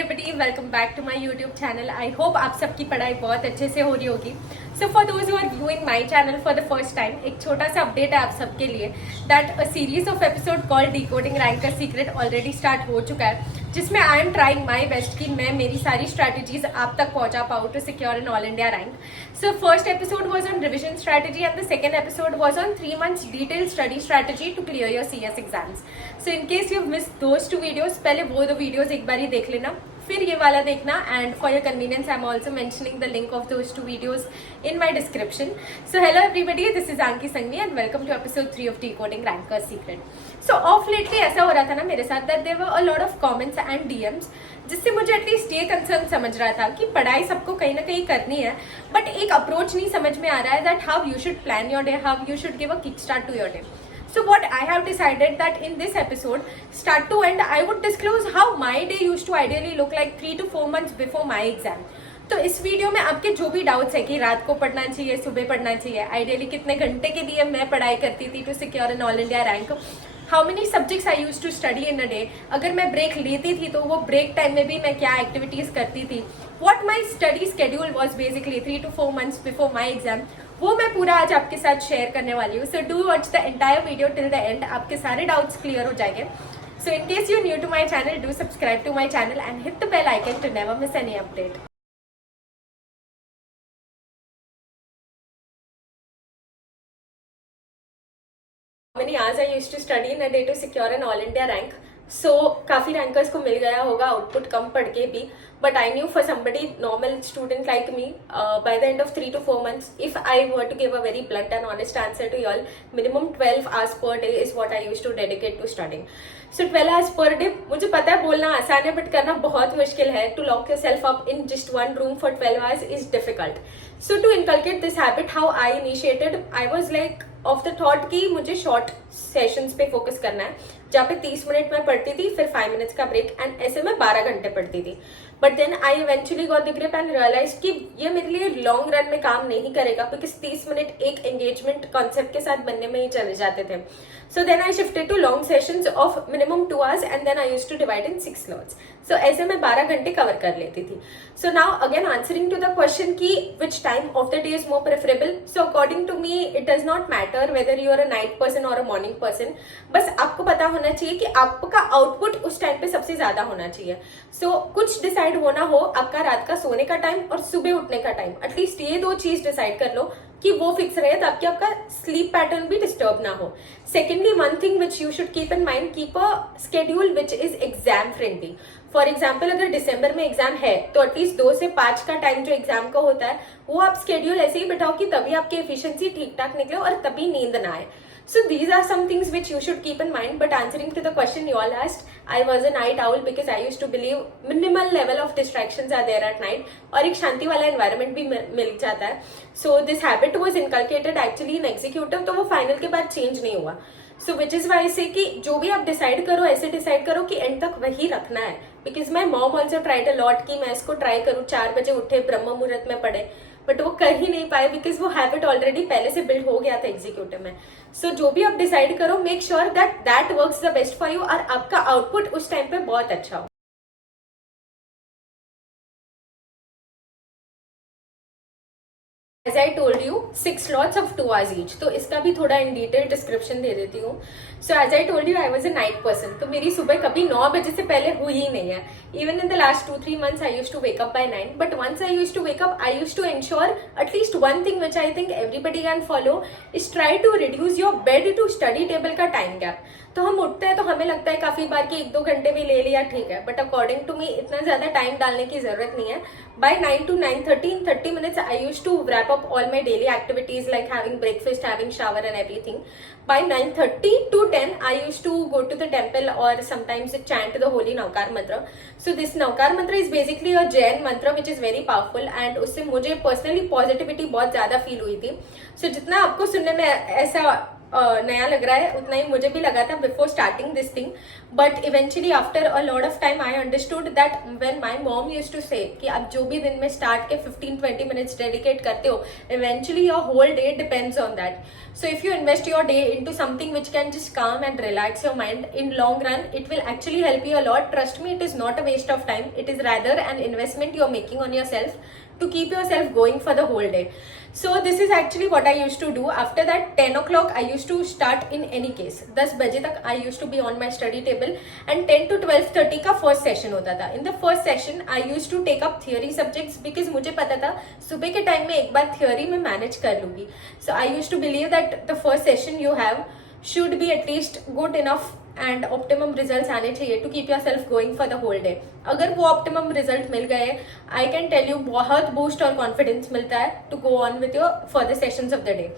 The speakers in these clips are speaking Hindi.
Everybody, welcome back to my YouTube channel. I hope आप सबकी पढ़ाई बहुत अच्छे से हो रही होगी। So for those who are viewing my channel for the first time, एक छोटा सा अपडेट है आप सबके लिए that a series of episode called decoding ranker secret already start हो चुका है, जिसमें I am trying my best कि मैं मेरी सारी स्ट्रैटेजीज आप तक पहुंचा पाऊँ to secure an all India rank. So first episode was on revision strategy and the second episode was on 3 months detail study strategy to clear your CS exams. So in case you miss those 2 videos, पहले वो 2 वीडियोज एक बार ही देख लेना, फिर ये वाला देखना। And for your convenience I am also mentioning the link of those 2 videos in my description. So hello everybody, this is Aanki Sanghvi and welcome to episode 3 of decoding ranker secret. So of lately ऐसा हो रहा था ना मेरे साथ that there were a lot of comments and DMs, जिससे मुझे एटलीस्ट ये कंसर्न समझ रहा था कि पढ़ाई सबको कहीं ना कहीं करनी है, बट एक अप्रोच नहीं समझ में आ रहा है that how you should plan your day, how you should give a kick start to your day. So what I have decided that in this episode, start to end, I would disclose how my day used to ideally look like 3 to 4 months before my exam. तो इस वीडियो में आपके जो भी डाउट्स है कि रात को पढ़ना चाहिए, सुबह पढ़ना चाहिए, आइडियली कितने घंटे के लिए मैं पढ़ाई करती थी to secure an all India rank, how many subjects I use to study in a day, अगर मैं ब्रेक लेती थी तो वो ब्रेक टाइम में भी मैं क्या एक्टिविटीज करती थी, what my study schedule was basically 3 to 4 months before my exam, वो मैं पूरा आज आपके साथ शेयर करने वाली हूँ। So do watch the entire video till the end, आपके सारे डाउट्स क्लियर हो जाएंगे। So in case you new to my channel, do subscribe to my channel and hit the bell icon to never miss any update. many hours I used to study in a day to secure an all India rank. So काफी रैंकर्स को मिल गया होगा आउटपुट कम पढ़ के भी, but I knew for somebody normal student like me, by the end of 3 to 4 months, if I were to give a very blunt and honest answer to y'all, minimum 12 hours per day is what I used to dedicate to studying. So 12 hours per day, मुझे पता है बोलना आसान है बट करना बहुत मुश्किल है। To lock yourself up in just one room for 12 hours is difficult. So to inculcate this habit, how I initiated, I was like of the thought कि मुझे short sessions पे फोकस करना है, जहाँ पे 30 मिनट में पढ़ती थी, फिर 5 minutes का ब्रेक, एंड ऐसे में 12 घंटे पढ़ती थी। But then I eventually got the grip and realize कि ये मेरे लिए लॉन्ग रन में काम नहीं करेगा, बिकॉज 30 मिनट एक एंगेजमेंट कॉन्सेप्ट के साथ बनने में ही चले जाते थे। So then I shifted to long sessions of minimum 2 hours and then I used to divide in 6 slots. So ऐसे में 12 घंटे कवर कर लेती थी। So now again answering to the question की which time of the day is more preferable, so according to me it does not matter whether you are a night person और अ मॉर्निंग पर्सन, बस आपको पता होना चाहिए कि आपका आउटपुट उस टाइम पे सबसे ज्यादा होना चाहिए। सो कुछ डिसाइड होना हो, आपका रात का सोने का टाइम और सुबह उठने का टाइम, एटलीस्ट ये 2 चीज डिसाइड कर लो कि वो फिक्स रहे ताकि आपका स्लीप पैटर्न भी डिस्टर्ब ना हो। Secondly, one thing which you should keep in mind, keep a schedule which is exam friendly. For example अगर दिसंबर में एग्जाम है तो एटलीस्ट 2 से 5 का टाइम जो एग्जाम का होता है वो आप स्केड्यूल ऐसे ही बिठाओ कि तभी आपकी एफिशिएंसी ठीक ठाक निकले और तभी नींद ना आए। So these are some things which you should keep in mind. But answering to the question you all asked, I was a night owl because I used to believe minimal level of distractions are there at night, और एक शांति वाला environment भी मिल जाता है। So this habit was inculcated actually in executive, तो वो final के बाद change नहीं हुआ। So which is why I say कि जो भी आप डिसाइड करो ऐसे डिसाइड करो कि एंड तक वही रखना है। Because my mom also tried a lot कि मैं इसको ट्राई करूँ, 4 बजे उठे, ब्रह्म मुहूर्त में पढ़े, बट वो कर ही नहीं पाए बिकॉज वो हैबिट ऑलरेडी पहले से बिल्ड हो गया था एग्जीक्यूटिव में। सो जो भी आप डिसाइड करो, make sure that that works the best for you और आपका आउटपुट उस टाइम पे बहुत अच्छा हो। As I told you, 6 slots of 2 hours each. तो इसका भी थोड़ा इन डिटेल डिस्क्रिप्शन दे देती हूँ। So as I told you, I was a night person. तो मेरी सुबह कभी 9 बजे से पहले हुई ही नहीं है। Even in the last 2-3 months, I used to wake up by 9. But once I used to wake up, I used to ensure at least one thing which I think everybody can follow is try to reduce your bed to study table का time gap. तो हम उठते हैं तो हमें लगता है काफी बार कि 1-2 घंटे भी ले लिया ठीक है, बट अकॉर्डिंग टू मी इतना ज्यादा टाइम डालने की जरूरत नहीं है। By 9 to 9:30 in 30 minutes, I used to wrap up all my daily activities like having breakfast, having shower and everything. By 9:30 to 10, I used to go to the temple or sometimes chant the holy Navkar mantra. So this Navkar mantra is basically a Jain mantra which is very powerful and उससे मुझे personally positivity बहुत ज्यादा feel हुई थी। So जितना आपको सुनने में ऐसा नया लग रहा है उतना ही मुझे भी लगा था before starting this thing, but eventually after a lot of time I understood that when my mom used to say कि आप जो भी दिन में स्टार्ट के 15-20 मिनट्स डेडिकेट करते हो, eventually your whole day depends on that. So if you invest your day into something which can just calm and relax your mind, in long run it will actually help you a lot. Trust me, it is not a waste of time. It is rather an investment you're making on yourself to keep yourself going for the whole day. So this is actually what I used to do. After that 10 o'clock I used to start in any case. 10 बजे तक I used to be on my study table and 10 to 12:30 का first session होता था. In the first session I used to take up theory subjects because मुझे पता था सुबह के टाइम में एक बार theory में manage कर लूँगी. So I used to believe that the first session you have should be at least good enough and optimum results आने चाहिए to keep yourself going for the whole day. अगर वो optimum result मिल गए, I can tell you बहुत boost और confidence मिलता है to go on with your further sessions of the day.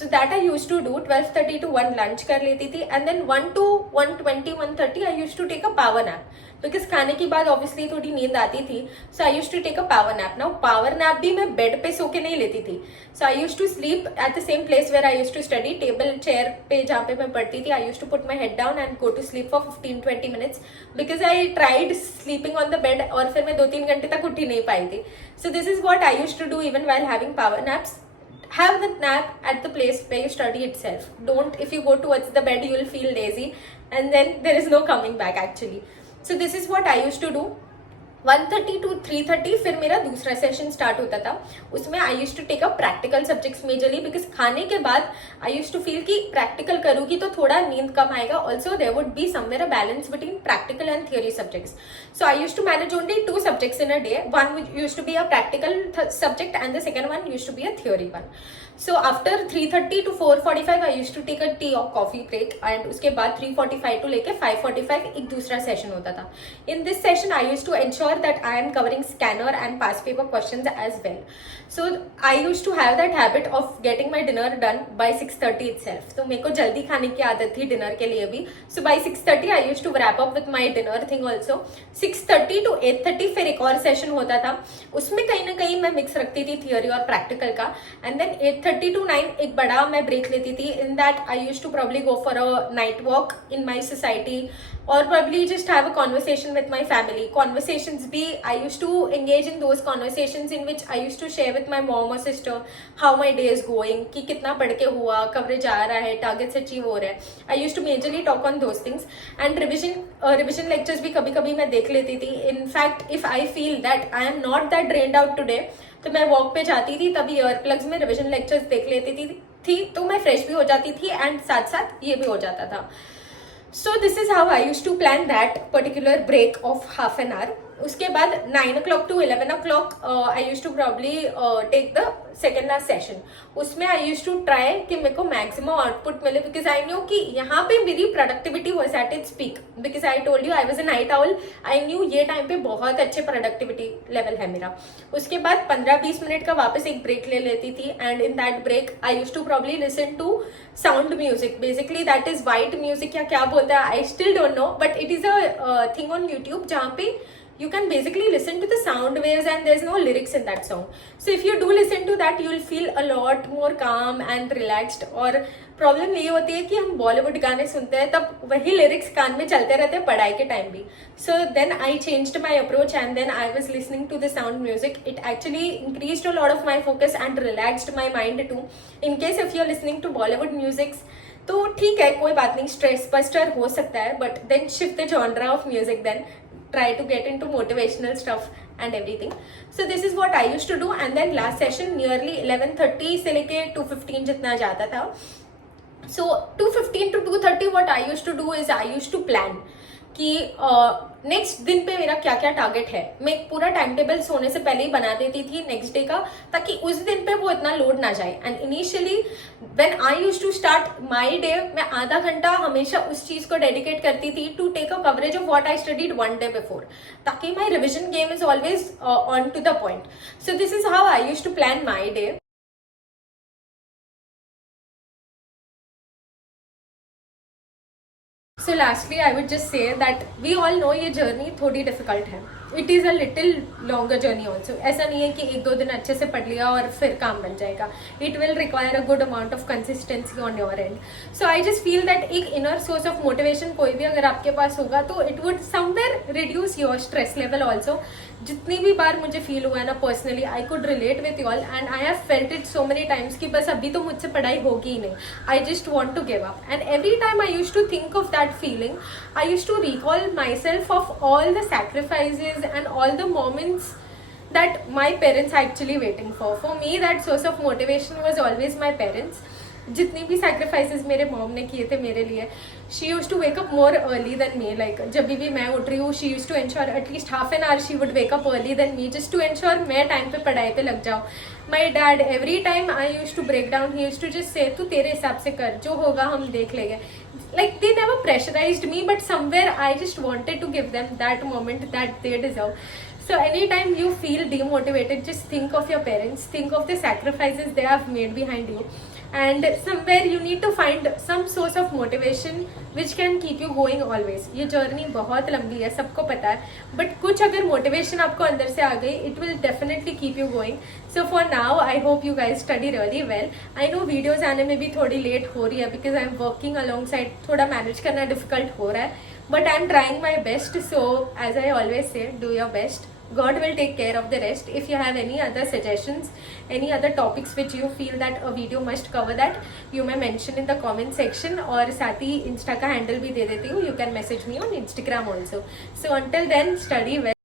So that I used to do. 12:30 to 1 lunch कर लेती थी and then 1 to 1:20, 1:30 I used to take a power nap. Because खाने के बाद ऑब्वियसली थोड़ी नींद आती थी. So I use to take a power nap. Now power nap भी मैं बेड पे सो के नहीं लेती थी. So I use to sleep at the same place where I use to study. Table chair पे जहाँ पे मैं पढ़ती थी, I use to put my head down and go to sleep for 15-20 minutes because I tried sleeping on the bed और फिर मैं 2-3 घंटे तक उठ ही नहीं पाई थी. So this is what I use to do even while having power naps. Have the nap at the place where you study itself. Don't, if you go towards the bed, you will feel lazy and then there is no coming back actually. So this is what I used to do. 1:30 to 3:30 फिर मेरा दूसरा सेशन स्टार्ट होता था. उसमें I use to take up practical subjects majorly because खाने के बाद आई यूज टू फील कि प्रैक्टिकल करूंगी तो थोड़ा नींद कम आएगा. Also there would be somewhere a balance between practical and theory subjects. So I use to manage only 2 subjects in a day. One use to be a practical subject and the second one use to be a theory one. So after 3:30 to 4:45 I used to take a tea or coffee break and उसके बाद 3:45 to लेके 5:45 एक दूसरा सेशन होता था. In this session I used to ensure that I am covering scanner and past paper questions as well. So I used to have that habit of getting my dinner done by 6:30 itself. तो मेरे को जल्दी खाने की आदत थी डिनर के लिए भी. So by 6:30 I used to wrap up with my dinner thing also. 6:30 to 8:30 फिर एक और सेशन होता था. उसमें कहीं ना कहीं मैं मिक्स रखती थी थियोरी और प्रैक्टिकल का. एंड देन 8:30 to 9 एक बड़ा मैं ब्रेक लेती थी. In that I use to probably go for a night walk in my society or probably just have a conversation with my family. Conversations भी I used to engage in those conversations in which I used to share with my mom or sister how my day is going, कि कितना पढ़ के हुआ, कवरेज आ रहा है, टारगेट्स अचीव हो रहे हैं. I used to majorly talk on those things and revision lectures भी कभी कभी मैं देख लेती थी. In fact if I feel that I am not that drained out today तो मैं वॉक पे जाती थी, तभी ईयर प्लग्स में रिविजन लेक्चर्स देख लेती थी तो मैं फ्रेश भी हो जाती थी एंड साथ साथ ये भी हो जाता था. So this is how I used to plan that particular break of half an hour. उसके बाद 9 o'clock to 11 o'clock I used to probably take the second last session. उसमें I used to try कि मेरे को maximum output मिले because I knew कि यहाँ पे मेरी productivity was at its peak because I told you I was a night owl. I knew ये टाइम पे बहुत अच्छे productivity level है मेरा. उसके बाद 15-20 मिनट का वापस एक break ले लेती थी and in that break I used to probably listen to sound music. Basically that is white music या क्या बोलता है I still don't know but it is a thing on YouTube जहाँ पे you can basically listen to the sound waves and there's no lyrics in that song. So if you do listen to that you will feel a lot more calm and relaxed. और प्रॉब्लम ये होती है कि हम बॉलीवुड गाने सुनते हैं तब वही लिरिक्स कान में चलते रहते हैं पढ़ाई के टाइम भी. So then I changed my approach and then I was listening to the sound music. It actually increased a lot of my focus and relaxed my mind too. In case if you are listening to Bollywood musics तो ठीक है, कोई बात नहीं, स्ट्रेस बस्टर हो सकता है but then shift the genre of music. Then try to get into motivational stuff and everything. So this is what I used to do and then last session nearly 11:30 से लेके 2:15 जितना जाता था. So 2:15 to 2:30 what I used to do is I used to plan कि नेक्स्ट दिन पे मेरा क्या क्या टारगेट है. मैं एक पूरा टाइम टेबल सोने से पहले ही बना देती थी नेक्स्ट डे का ताकि उस दिन पे वो इतना लोड ना जाए. And initially when I used to start my day मैं आधा घंटा हमेशा उस चीज को डेडिकेट करती थी to take a coverage of what I studied one day before ताकि my revision game is always on to the point. So this is how I used to plan my day. So lastly I would just say that we all know ये जर्नी थोड़ी डिफिकल्ट है. It is a little longer journey also. ऐसा नहीं है कि 1-2 दिन अच्छे से पढ़ लिया और फिर काम बन जाएगा. It will require a good amount of consistency on your and. So I just feel that एक इनर सोर्स ऑफ मोटिवेशन कोई भी अगर आपके पास होगा तो it would somewhere reduce your stress level also. जितनी भी बार मुझे फील हुआ है ना personally, I could relate with you all and I have felt it so many times कि बस अभी तो मुझसे पढ़ाई होगी ही नहीं. I just want to give up. And every time I use to think of that feeling, I use to recall myself of all the sacrifices and all the moments that my parents are actually waiting for. For me, that source of motivation was always my parents. जितनी भी sacrifices मेरे मॉम ने किए थे मेरे लिए, she used to wake up more early than me. Like जब भी मैं उठ रही हूँ, she used to ensure at least half an hour she would wake up early than me just to ensure मैं टाइम पे पढ़ाई पे लग जाऊँ. My dad, every time I used to break down, he used to just say तू तेरे हिसाब से कर, जो होगा हम देख लेंगे. Like they never pressurized me, but somewhere I just wanted to give them that moment that they deserve. So anytime you feel demotivated, just think of your parents, think of the sacrifices they have made behind you, and somewhere you need to find some source of motivation which can keep you going always. ये journey बहुत लंबी है, सबको पता है, but कुछ अगर motivation आपको अंदर से आ गई, it will definitely keep you going. So for now, I hope you guys study really well. I know videos आने में भी थोड़ी late हो रही है because I'm working alongside, थोड़ा manage करना difficult हो रहा है, but I'm trying my best. So as I always say, do your best. God will take care of the rest. If you have any other suggestions, any other topics which you feel that a video must cover, that you may mention in the comment section. और साथ ही इंस्टा का हैंडल भी दे देती हूँ. You can message me on Instagram also. So until then, study well.